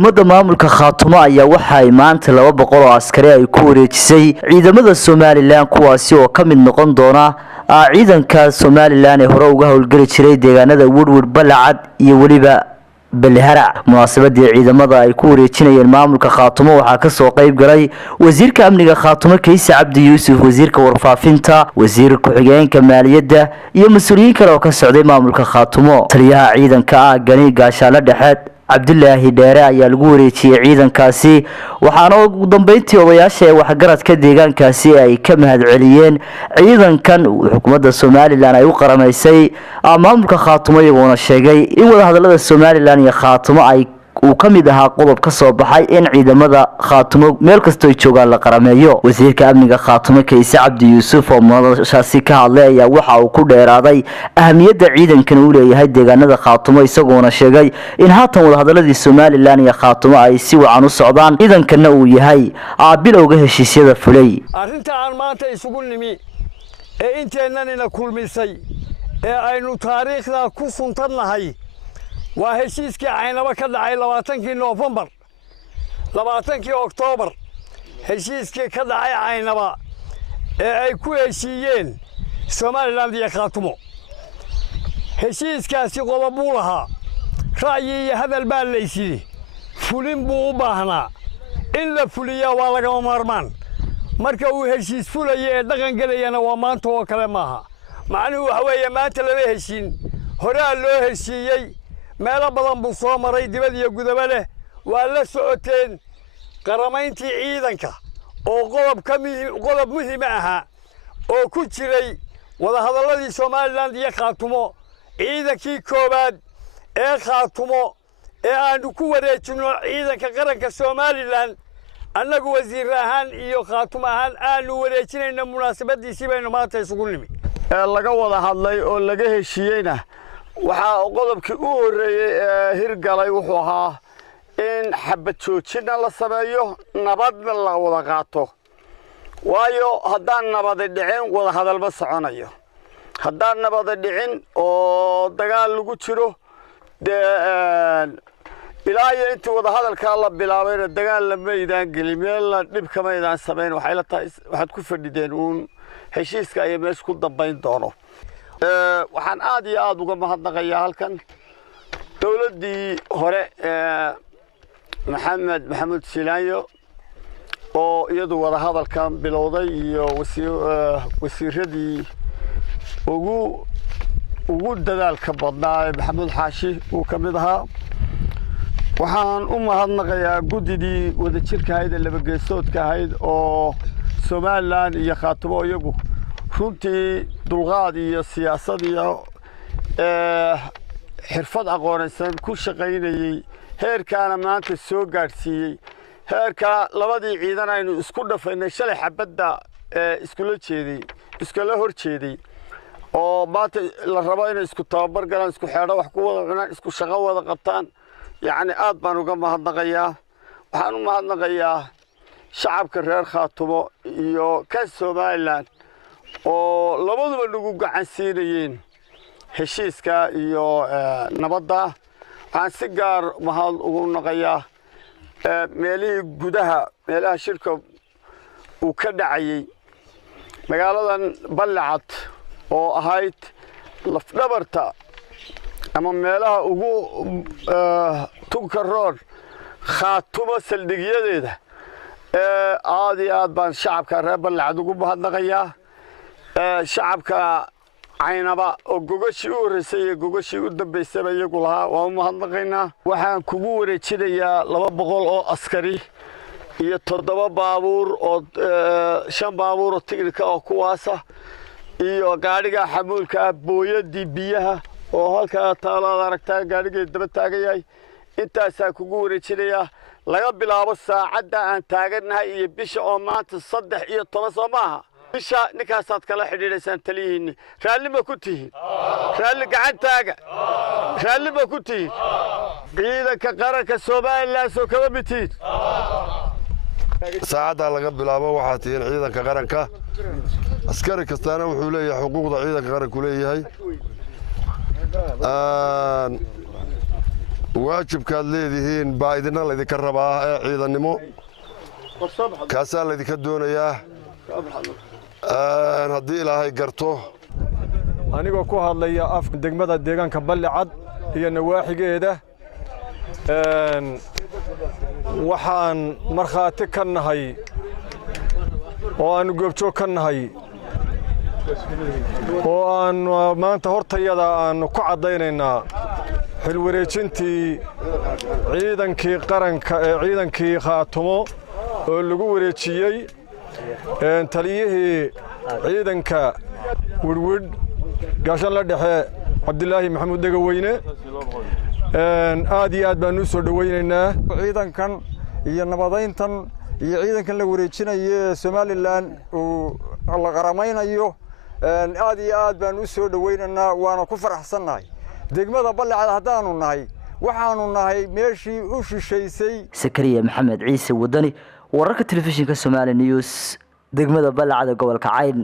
xukuumadda maamulka Khaatumo ayaa waxa ay maanta 200 oo askari ay ku wareejisay ciidamada Soomaaliland kuwaasi oo ka mid noqon doona ciidanka Soomaaliland ee hore uga howlgali jiray deegaanada Woodward Balacad iyo waliba Balhara. munaasabadii ciidamada ay ku wareejinayeen maamulka Khaatumo waxaa ka soo qayb galay wasiirka amniga Khaatumo Kayse Cabdi Yuusuf, wasiirka warfaafinta, wasiirka ku-xigeenka maaliyadda iyo mas'uuliyiin kale oo ka socday maamulka Khaatumo. taliyaha ciidanka Gani Gaashaale Dhexe Cabdullaahi Dheere ayaa lagu wareejiyay ciidankaasi, waxaana ugu dambeyntii odayaasha ee waxgaradka deegaankaasi ay ka mahadceliyeen ciidankan xukuumadda Soomaaliland ay u qaramaysay maamulka Khaatumo, iyagoona sheegay in wada hadallada Soomaaliland iyo Khaatumo ay uu ka mid ahaa qodob ka soo baxay in ciidamada Khaatumo meel kasta ay joogaan la qarameeyo. wasiirka amniga Khaatumo Kayse Cabdi Yuusuf oo madashaasi ka hadlay ayaa waxa uu ku dheeraaday ahmiyadda ciidankan uu leeyahay deegaanada Khaatumo, isagoona sheegay in haatan wada hadalladii Soomaaliland iyo Khaatumo ay si wacan u socdaan, ciidankana uu yahay bilowga heshiisyada fulay. arrinta aan maanta isugu nimi ee inteennanina kulmisay ee aynu taariikhda ku suntannahay waa heshiiskii Caynaba ka dhacay 20 Noofambar 20 Oktoobar. heshiiskii ka dhacay Caynaba ee ay ku heshiiyeen Soomaaliland iyo Khaatumo. heshiiskaasi qodob buu lahaa, ra'yi iyo hadal baa la yidhi, fulin buu u baahnaa, in la fuliyaa waa lagama maarmaan. marka uu heshiis fulayo ee dhaqan galayana waa maanta oo kale maaha. macnuhu waxa weeye maanta lama heshiin, horaa loo heshiiyey, meelo badan buu soo maray, dibad iyo gudaba leh. waa la socoteen qaramayntii ciidanka oo qodob muhiim ah oo ku jiray wada hadalladii Soomaaliland iyo Khaatumo. ciidankii koobaad ee Khaatumo ee aanu ku wareejino ciidanka qaranka Soomaaliland, annagu wasiir ahaan iyo Khaatumo ahaan aanu wareejinayna munaasabadiisii baynu maanta isugu nimi. laga wada hadlay oo laga heshiiyeyna waxaa qodobkii u horeeyay ee hirgalay wuxuu ahaa in xabad joojina la sameeyo, nabadna la wada qaato. waayo haddaan nabad dhicin wada hadal ma soconayo. haddaan nabad dhicin oo dagaal lagu jiro ilaa iyo intii wada hadalka la bilaabayna dagaal lama idaan gelin, meel dhib kama idaan sameyn. waxay la tahay waxaad ku fadhideen uun heshiiska ay meesha ku dambayn doono. waxaan aad iyo aad uga mahadnaqayaa halkan dawladdii hore maxamed Silaayo oo iyadu wada hadalkan bilowday iyo wasiiradii ugu dadaalka badnaa Maxamed Xaashi uu ka mid ahaa. waxaan u mahadnaqayaa guddidii wadajirka ahayd ee laba geesoodka ahayd oo Soomaaliland iyo Khaatumo iyagu runtii dulqaad iyo siyaasad iyo xirfad aqoonaysan ku shaqaynayay, heerkaana maanta soo gaarsiiyey. heerka labadii ciidan aynu isku dhafaynay shalay xabadda iskula hor jeeday oo maanta la rabo inay isku tababar galaan, isku xeedho wax ku wada cunaan, isku shaqo wada qabtaan. yacni aad baan uga mahadnaqayaa. waxaan u mahadnaqayaa shacabka reer Khaatumo iyo ka Soomaaliland oo labaduba nagu gacan siinayeen heshiiska iyo nabadda. waxaan si gaar mahad ugu naqayaa meelihii gudaha, meelaha shirka uu ka dhacayay magaaladan Balacad oo ahayd lafdhabarta ama meelaha ugu tunka roor Khaatumo saldhigyadeeda. aad iyo aad baan shacabka reer Balacad ugu mahadnaqayaa. shacabka Caynaba oo gogashii u horeysay iyo gogashii u dambeysay iyagu lahaa waa u mahadnaqaynaa. waxaan kugu wareejinayaa 200 oo askari iyo 7 baabuur oo 5 baabuur oo tignika oo kuwaasa iyo gaadhiga xamuulka booyadii biyaha oo halka taalaad aragtaa gaadhiga daba taagan yahay. intaasaan kugu wareejinayaa laga bilaabo saacadda aan taaganahay iyo bisha oo maanta 13 soo maaha. bisha ninkaasaad kala xidhiidhaysaan taliyihiinni. raalli ma ku tihiin? raalli gacantaaga. raalli ma ku tihiin? ciidanka qaranka Soomaaliland soo kama mid tihiin. saacadda laga bilaabo waxaa tihiin ciidanka qaranka. askari kastaana wuxuu leeyahay xuquuqda ciidanka qaranku leeyahay. waajibkaad leedihiin baa idinna laydinka rabaa ee ciidannimo kaasaa laydinka doonayaa haddii ilaahay garto anigoo ku hadlaya afka degmada deegaanka Ballicad iyo nawaaxigeeda waxaan markhaati ka nahay oo aan goobjoog ka nahay oo aan maanta hortayada aan ku cadaynaynaa xil wareejintii ciidankii qaranka ee ciidankii Khaatumo oo lagu wareejiyay taliyihii ciidanka Wirwid gaashan la dhexe Cabdilaahi Maxamuud Dagaweyne aad iyo aad baan u soo dhawaynaynaa ciidankan iyo nabadeyntan iyo ciidankan la wareejinayo Somaliland oo la qaramaynayo aad iyo aad baan u soo dhawaynaynaa waana ku faraxsanahay degmada Ballicad hadaanu nahay waxaanu nahay meeshii u shisheysay Sakariya Maxamed Ciise Wadani wararka telefishinka Somali News degmada Ballicad gobolka Cayn.